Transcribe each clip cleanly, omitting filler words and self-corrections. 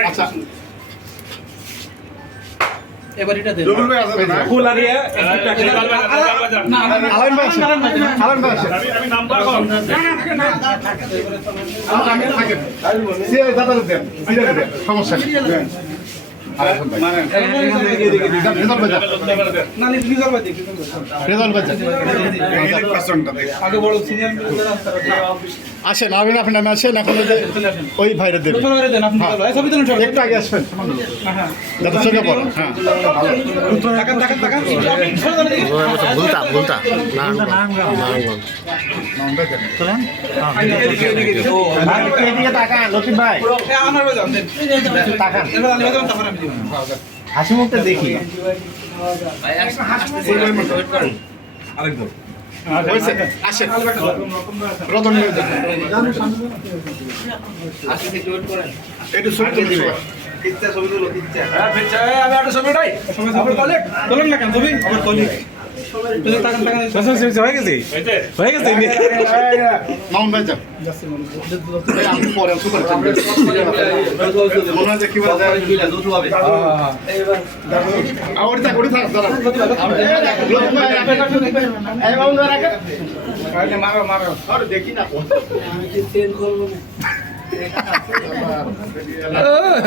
আচ্ছা এবার এটা দেন ফুল আরিয়া না আলাইন ভাই আলাইন ভাই আমি নাম্বার কম আমি থাকেন সে দাদা দেন সিরা দেন সমস্যা নেই মানে রেজাল্ট বাজা না নি রেজাল্ট বাজা রেজাল্ট বাজা আগে বড় সিনিয়র আসেন আমি আপনি নামে আসেন এখন ওই ভাইরা দেন দেন আপনি ছবি তুলুন একটু আগে আসবেন হ্যাঁ যাতে চোখে পড়ে হ্যাঁ টাকা টাকা টাকা ভুলতা ভুলতা এদিকে তাকান লতিফ ভাই আমার বাজান দেন তাকান এবার আমি বাজান তারপর আমি দিব হাসি মুখটা দেখি আরেকবার হয়েছে আসেন রতন নিয়ে যান একটু ছবি তুলুন কিচ্ছা ছবি তুলো কিচ্ছা হ্যাঁ বেচা আমি একটা ছবি উঠাই আমার কলিগ তোলেন না কেন ছবি আমার কলিগ তুই টাকা টাকা হয়ে গেছে মাউন্ট ভাই যান আপনি পরে সুপার মনে হয় যে কি বলে আবার তা করে থাক দাঁড়া এই মাউন্ট ভাই রাখেন মারো মারো আরে দেখি না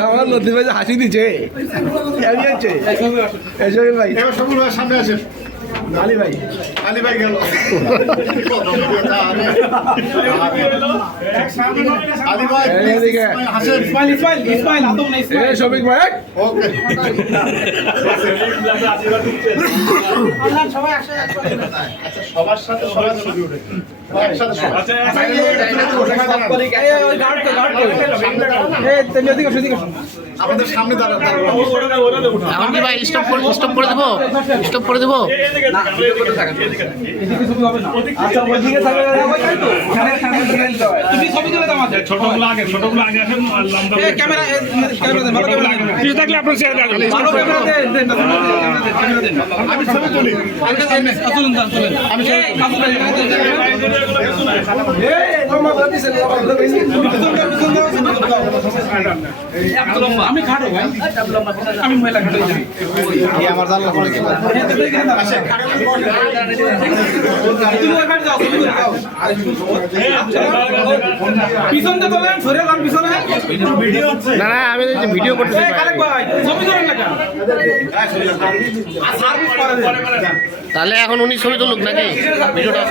আমার লতিফ ভাই হাসি দিচ্ছে ভাই এবার সকল ভাই সামনে আসেন আলী ভাই গেল আলী ভাই হাসেন ইসমাইল ইসমাইল ইসমাইল আদম না ইসমাইল শফিক ভাই ওকে আল্লাহ সবাই আসে আচ্ছা সবার সাথে সবার ছবি উঠে একসাথে সবাই আচ্ছা আমাদের সামনে দাঁড়ান এখন কি ভাই স্টপ করে দেবো স্টপ করে দেবো তুমি ছবি তুলে দাও আমাদের ছোটগুলো আগে আসেন লম্বা ক্যামেরা ক্যামেরা দেন ভালো ক্যামেরা দেন কিছু থাকলে আপনার শেয়ার দেন ভালো ক্যামেরা দেন ক্যামেরা দেন আমি ছবি তুলি আজকে আসুন দান চলেন আমি আমি খাটো ভাই আমি মহিলা খাটো আমার জানলা পড়ে গেল পিছনটা তোলেন সরে যান পিছনে ভিডিও হচ্ছে না না আমি ভিডিও করতেছি কারেক্ট ভাই ছবি তোলেন না কেন সার্ভিস করে দেন তাহলে এখন উনি ছবি তুলুক নাকি ভিডিওটা